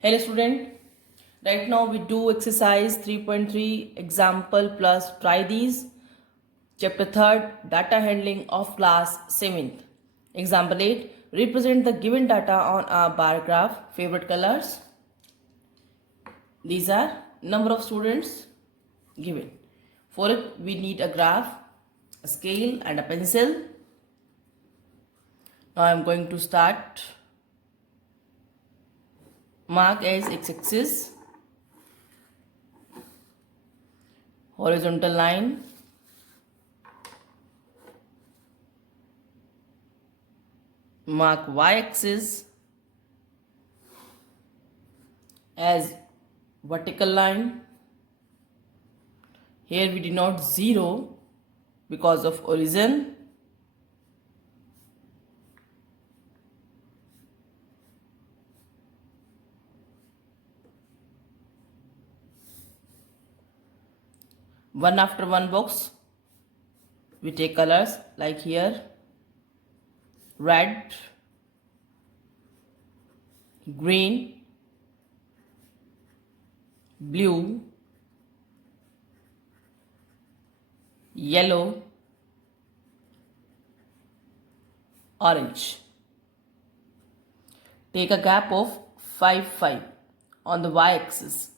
Hello student, right now we do exercise 3.3 example plus try these. Chapter 3rd, data handling of class 7th. Example 8, represent the given data on a bar graph. Favorite colors. These are number of students given. For it we need a graph, a scale and a pencil. Now I am going to start. Mark as x-axis, horizontal line, mark y-axis as vertical line. Here we denote 0 because of origin. One after one box we take colors like here red, green, blue, yellow, orange. Take a gap of 5, 5 on the y-axis.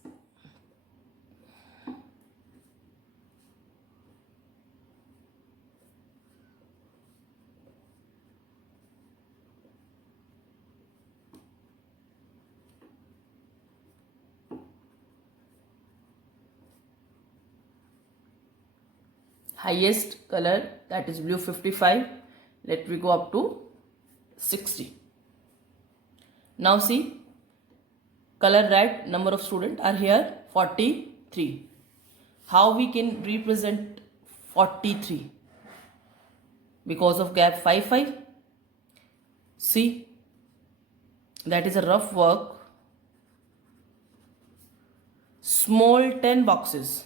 Highest color, that is blue, 55. Let me go up to 60. Now see, color red, number of students are here 43. How we can represent 43? Because of gap 5, 5. See, that is a rough work. Small 10 boxes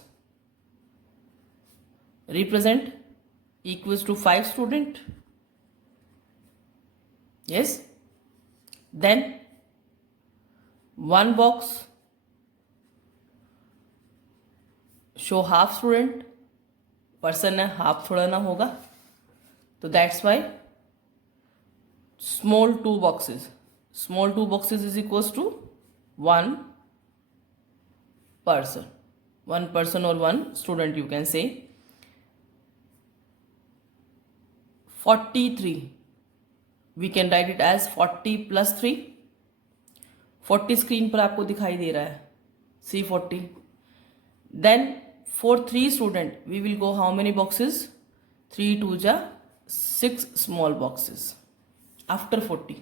represent equals to 5 student. Yes. Then one box show half student, person है half थोड़ा ना होगा, तो that's why small 2 boxes is equals to one person or one student, you can say. 43 we can write it as 40 plus 3. 40 screen पर आपको दिखाई दे रहा है, see 40. Then for 3 student we will go how many boxes? 3 2 ja 6 small boxes after 40.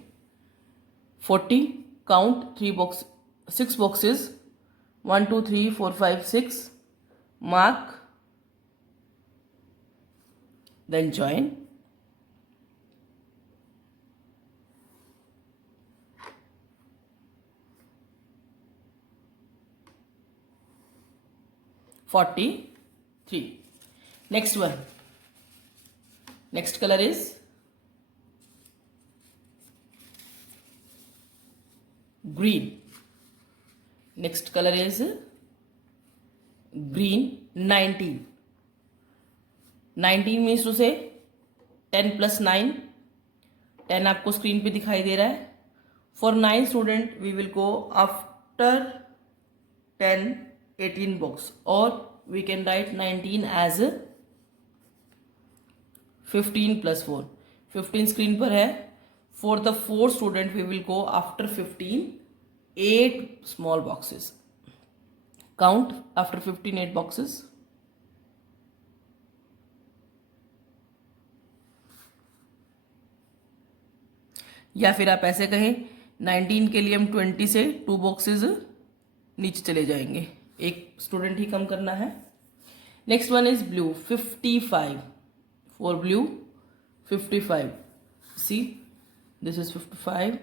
40 count 3 box 6 boxes 1 2 3 4 5 6, mark, then join. (43). Next one. Next color is green. Next color is green. 19. 19 means to say 10 plus 9. 10 आपको screen पे दिखाई दे रहा है. For 9 student we will go after 10 18 box, or we can write 19 as 15 plus 4. 15 screen पर है. For the 4 student we will go after 15 8 small boxes. Count after 15 8 boxes. या फिर आप ऐसे कहें 19 के लिए हम 20 से 2 बॉक्सेस नीचे चले जाएंगे, एक स्टूडेंट ही कम करना है. Next one is blue. 55 for blue. 55. See this is 55.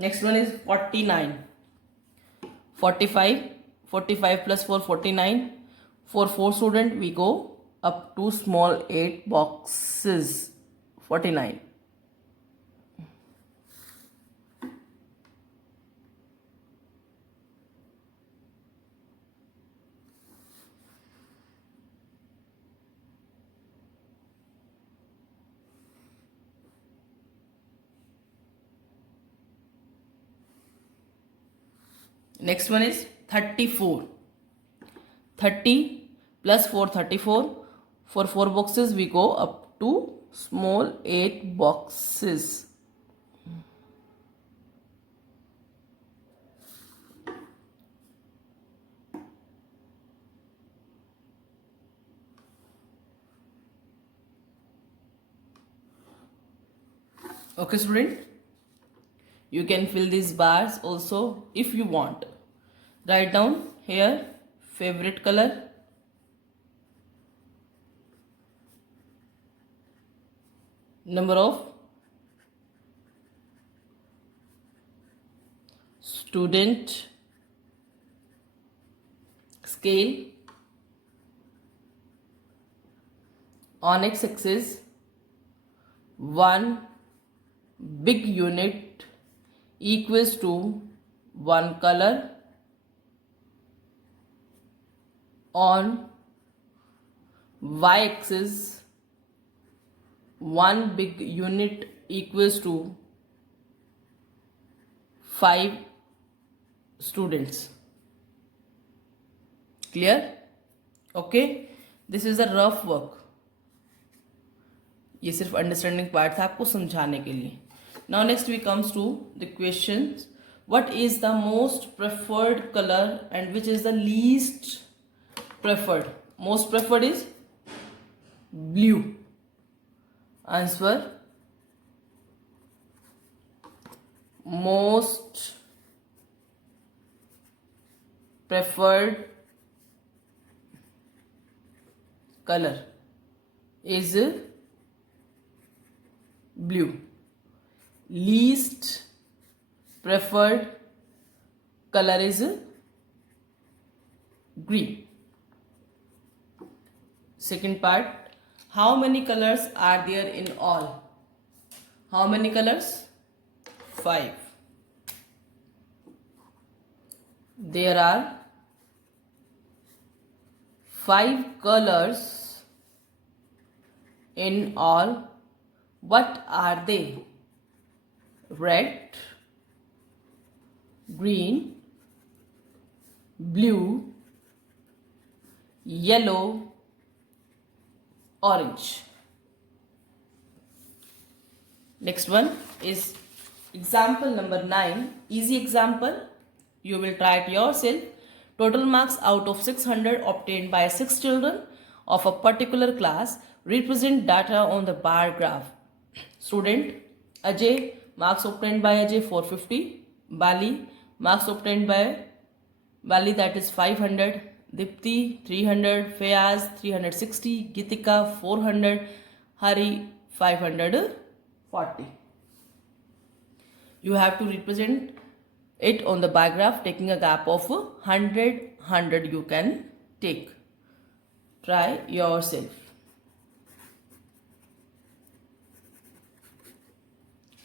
Next one is 49. 45, 45 plus 4, 49. For 4 student, we go up to small 8 boxes. 49. Next one is 34. 30 plus 4, 34. For 4 boxes, we go up to small 8 boxes. Okay, student, you can fill these bars also if you want. Write down here favorite color, number of student, scale, on x-axis 1 big unit equals to 1 color, on y-axis 1 big unit equals to 5 students. Clear? Okay, this is a rough work. ये सिर्फ understanding part था आपको समझाने के लिए. Now next we comes to the questions. What is the most preferred colour and which is the least preferred? Most preferred is blue. Answer: most preferred color is blue. Least preferred color is green. Second part, how many colors are there in all? How many colors? 5. There are 5 colors in all. What are they? Red, green, blue, yellow, orange. Next one is example number 9. Easy example. You will try it yourself. Total marks out of 600 obtained by 6 children of a particular class. Represent data on the bar graph. Student Ajay, marks obtained by Ajay 450. Bali, marks obtained by Bali, that is 500. Dipti 300, Fayaz 360, Gitika 400, Hari 540. You have to represent it on the bar graph taking a gap of 100 you can take. Try yourself.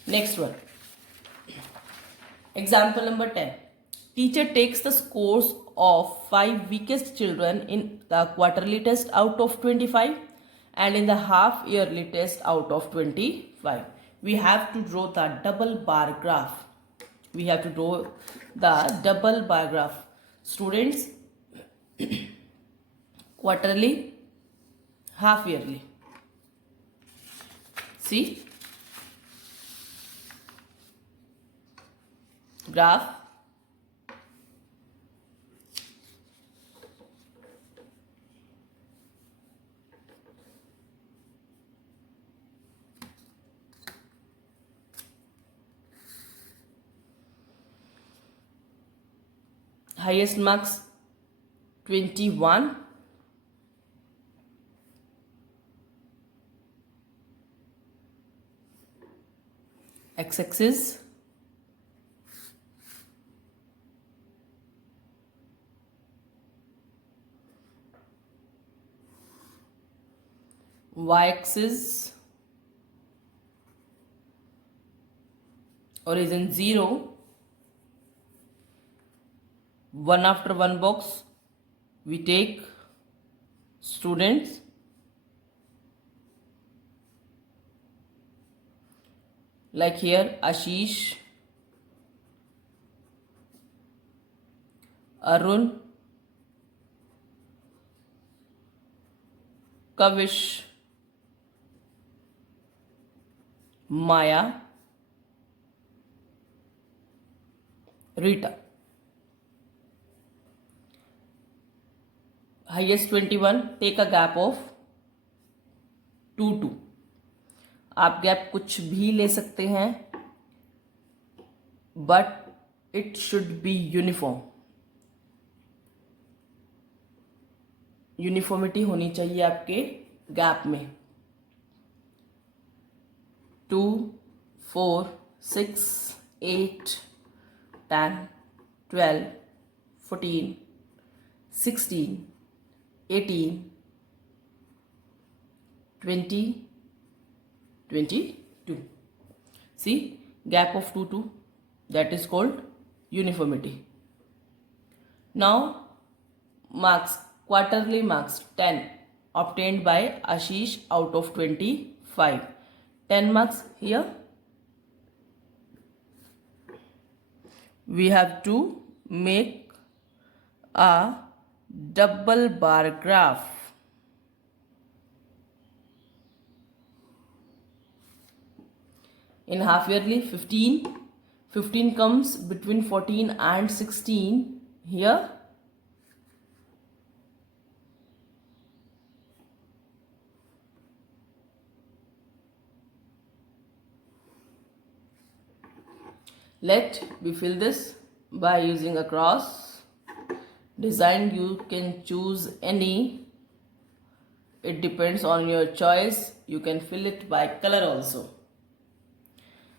Next one. Example number 10. Teacher takes the scores of 5 weakest children in the quarterly test out of 25 and in the half yearly test out of 25. We have to draw the double bar graph. We have to draw the double bar graph. Students, quarterly, half yearly. See? Graph. Highest marks 21. X-axis y-axis, origin 0, one after one box we take students, like here Ashish, Arun, Kavish, Maya, Rita. Highest 21, take a gap of 2 2. आप gap कुछ भी ले सकते हैं, but it should be uniform. Uniformity होनी चाहिए आपके gap में. 2 4 6 8 10 12 14 16 18 20 22. See, gap of 2 2, that is called uniformity. Now marks, quarterly marks 10 obtained by Ashish out of 25. 10 marks here. We have to make a double bar graph. In half yearly 15 comes between 14 and 16 here. Let we fill this by using a cross design. You can choose any, it depends on your choice. You can fill it by color also.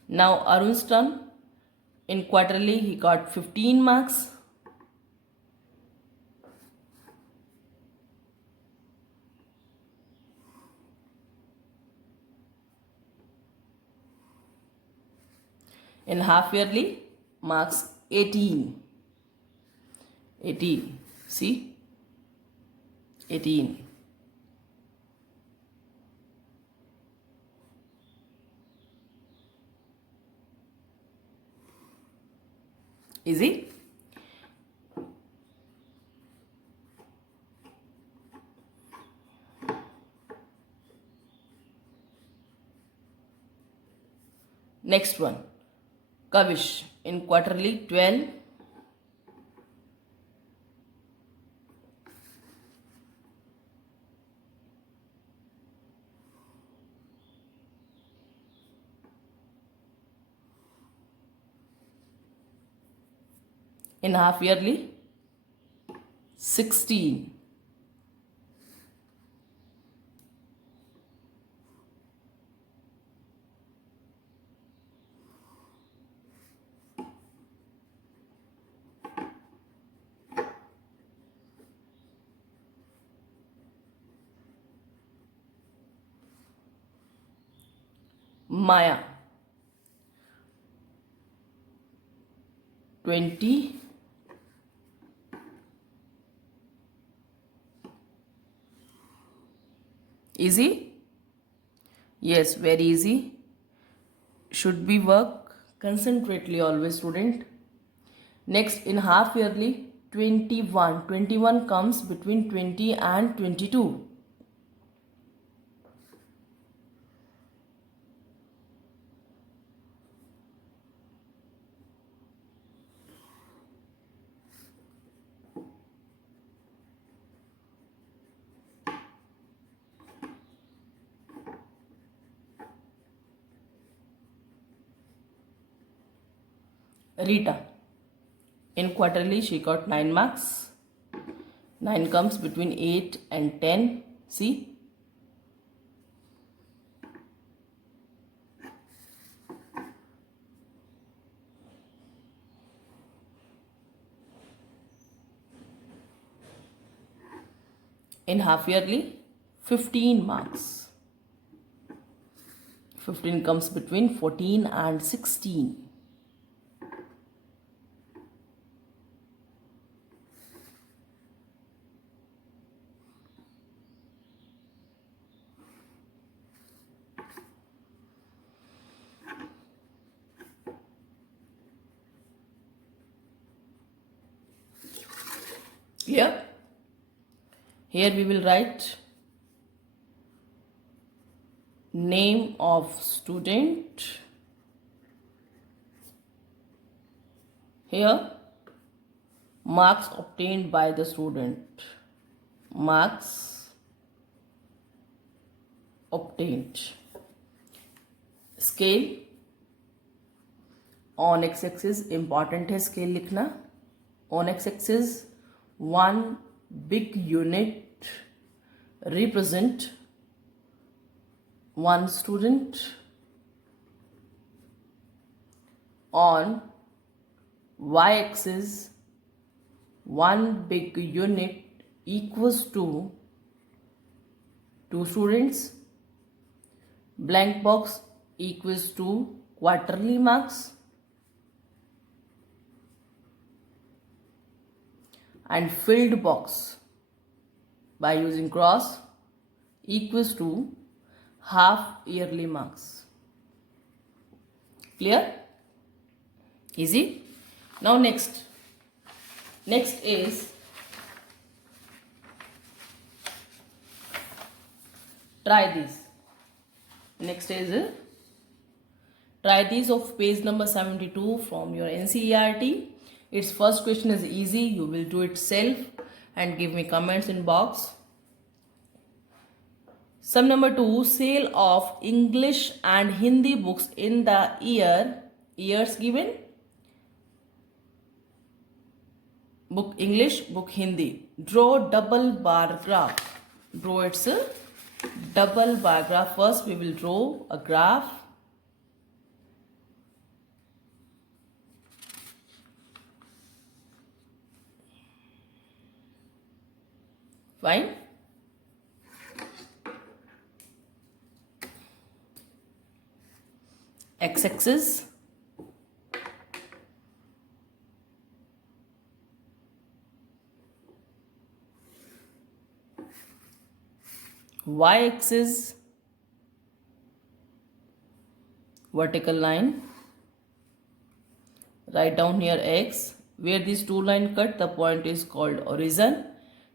Now Arun's turn. In quarterly he got 15 marks. In half yearly marks 18. See, 18. Easy. Next one, Kavish. In quarterly 12. In half yearly 16. Maya 20. Easy? Yes, very easy. Should be work concentrately always, student. Next, in half yearly 21. 21 comes between 20 and 22. Rita. In quarterly she got 9 marks. 9 comes between 8 and 10. See? In half yearly 15 marks. 15 comes between 14 and 16. Clear? Here we will write name of student. Here marks obtained by the student. Marks obtained. Scale. On x-axis important है scale लिखना. On x-axis one big unit represent one student. On y-axis one big unit equals to two students. Blank box equals to quarterly marks. And filled box by using cross equals to half yearly marks. Clear? Easy? Now next is try these. Next is try these of page number 72 from your NCERT. Its first question is easy. You will do it self and give me comments in box. Sum number 2, sale of English and Hindi books in the years given. Book English, book Hindi. Draw double bar graph. Draw its double bar graph. First we will draw a graph. Fine. X-axis. Y-axis. Vertical line. Write down here X. Where these two lines cut, the point is called origin,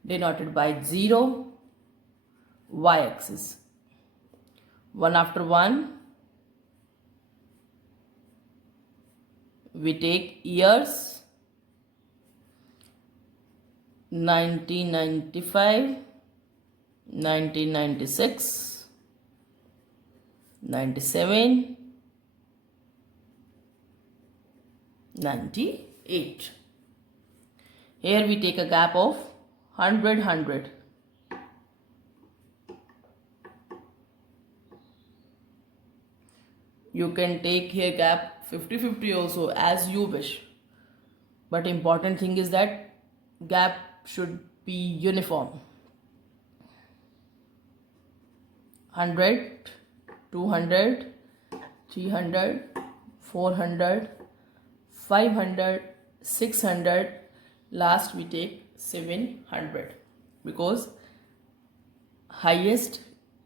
denoted by 0. Y-axis. One after one. We take years. 1995, 1996, 97, 98. Here we take a gap of 100. You can take here gap 50 also as you wish. But important thing is that gap should be uniform. 100, 200, 300, 400, 500, 600. Last we take 700 because highest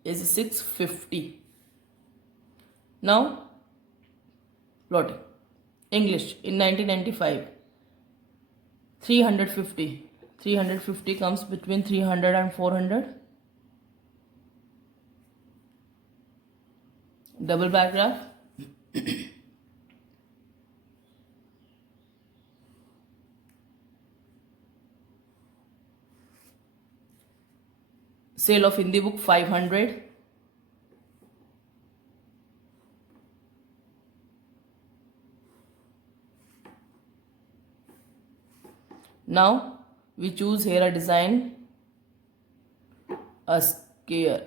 is 650. Now plotting. English in 1995, 350. 350 comes between 300 and 400. Double bar graph. Sale of Hindi book 500. Now we choose here a design, a square.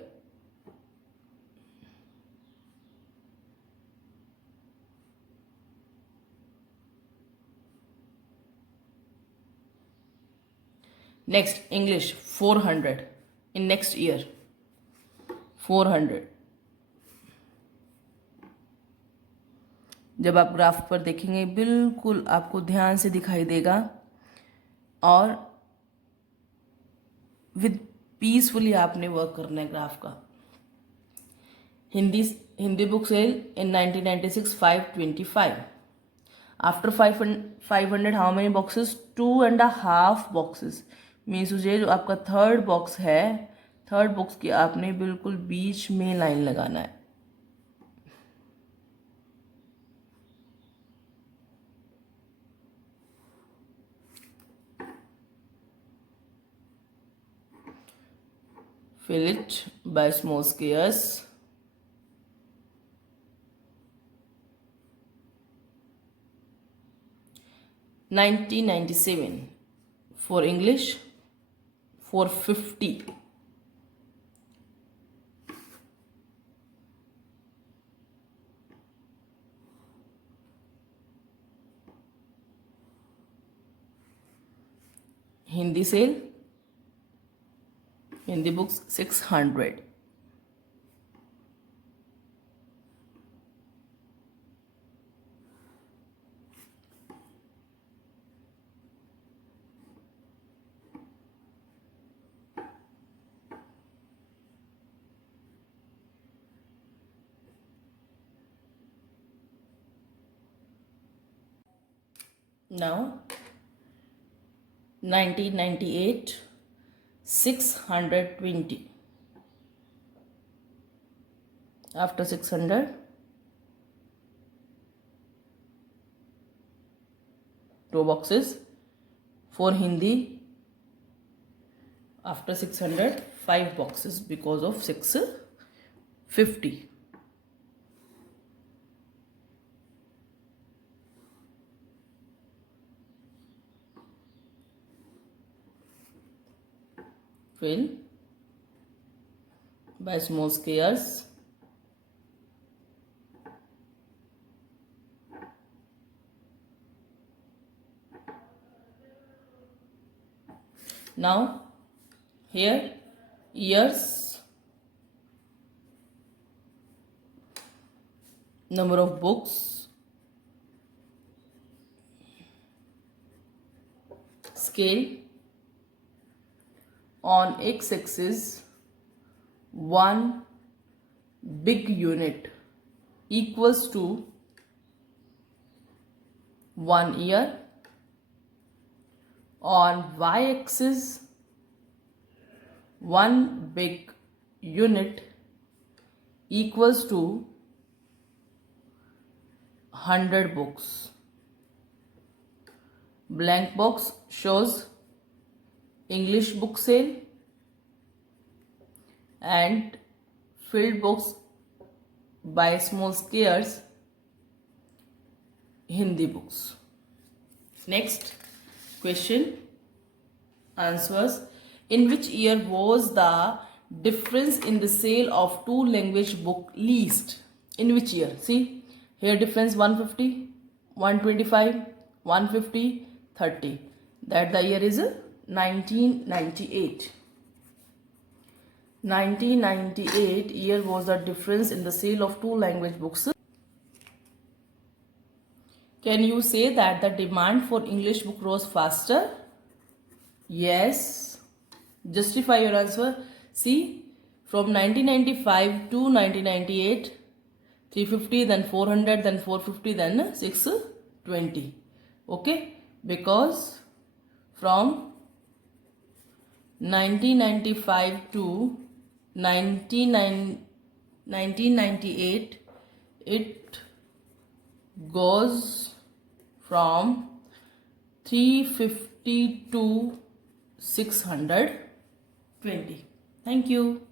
Next, English 400 in next year. 400. जब आप graph पर देखेंगे बिल्कुल आपको ध्यान से दिखाई देगा और विद पीसफुली आपने वर्क करना है ग्राफ का। Hindi book sale in 1996 525. After 500 how many boxes? 2.5 boxes. Means जो आपका थर्ड बॉक्स है, थर्ड बॉक्स की आपने बिल्कुल बीच में लाइन लगाना है। Fill it by small squares. $19.97 for English, $4.50. Hindi sale, Hindi books 600. Now 1998 620. After 600, two boxes. For Hindi, after 600, 5 boxes because of 650. Fill by small squares. Now here years, number of books, scale. On x-axis, one big unit equals to 1 year. On y-axis, one big unit equals to 100 books. Blank box shows English book sale and filled box by small squares Hindi books. Next question answers. In which year was the difference in the sale of two language book least? In which year? See here difference 150, 125, 150, 30. That the year is 1998. 1998 year was the difference in the sale of two language books. Can you say that the demand for English book rose faster? Yes. Justify your answer. See, from 1995 to 1998, 350, then 400, then 450, then 620. Okay, because from 1995 to 1998, it goes from 350 to 620. Thank you.